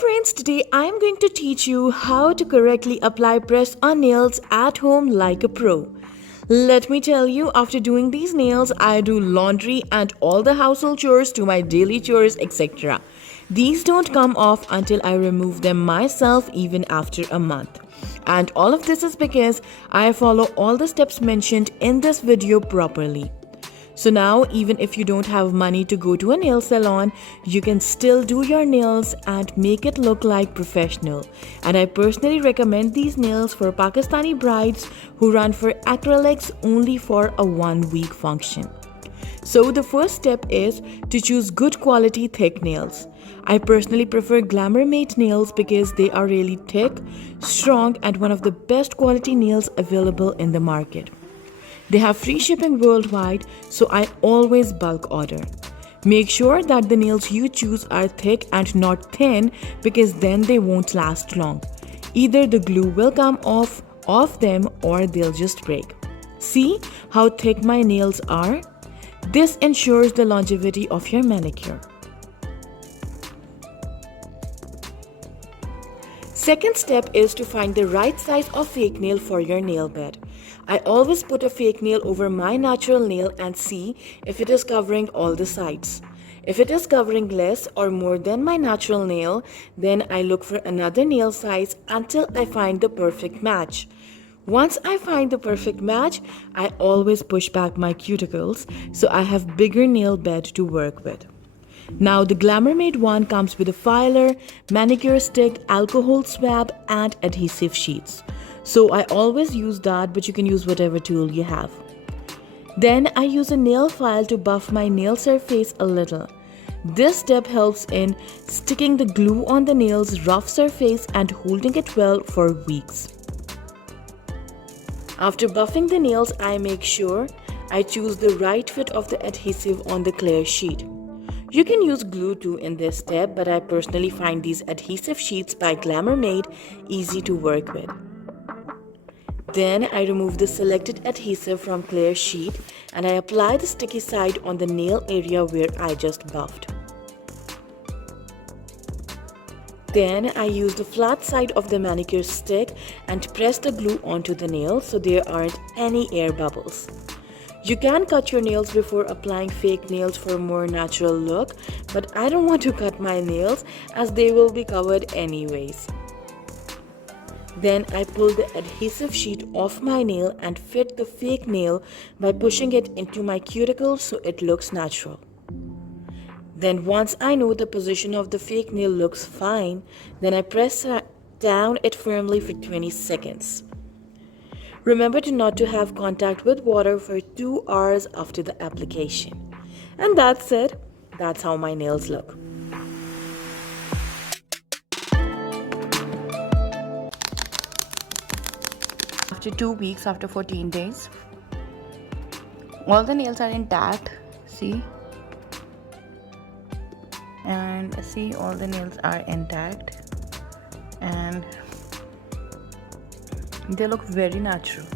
friends, today I am going to teach you how to correctly apply press on nails at home like a pro. Let me tell you, after doing these nails, I do laundry and all the household chores to my daily chores, etc. These don't come off until I remove them myself even after a month. And all of this is because I follow all the steps mentioned in this video properly. So now, even if you don't have money to go to a nail salon, you can still do your nails and make it look like professional. And I personally recommend these nails for Pakistani brides who run for acrylics only for a 1-week function. So the first step is to choose good quality thick nails. I personally prefer Glamour Made nails because they are really thick, strong, and one of the best quality nails available in the market. They have free shipping worldwide, so I always bulk order. Make sure that the nails you choose are thick and not thin because then they won't last long. Either the glue will come off them or they'll just break. See how thick my nails are? This ensures the longevity of your manicure. Second step is to find the right size of fake nail for your nail bed. I always put a fake nail over my natural nail and see if it is covering all the sides. If it is covering less or more than my natural nail, then I look for another nail size until I find the perfect match. Once I find the perfect match, I always push back my cuticles so I have bigger nail bed to work with. Now the Glamour Made one comes with a filer, manicure stick, alcohol swab and adhesive sheets. So I always use that, but you can use whatever tool you have. Then I use a nail file to buff my nail surface a little. This step helps in sticking the glue on the nail's rough surface and holding it well for weeks. After buffing the nails, I make sure I choose the right fit of the adhesive on the clear sheet. You can use glue too in this step, but I personally find these adhesive sheets by Glamour Made easy to work with. Then I remove the selected adhesive from clear sheet and I apply the sticky side on the nail area where I just buffed. Then I use the flat side of the manicure stick and press the glue onto the nail so there aren't any air bubbles. You can cut your nails before applying fake nails for a more natural look, but I don't want to cut my nails as they will be covered anyways. Then I pull the adhesive sheet off my nail and fit the fake nail by pushing it into my cuticle so it looks natural. Then once I know the position of the fake nail looks fine, then I press down it firmly for 20 seconds. Remember to not to have contact with water for 2 hours after the application. And that's it. That's how my nails look. After 2 weeks, after 14 days, all the nails are intact. See? And see, all the nails are intact and they look very natural.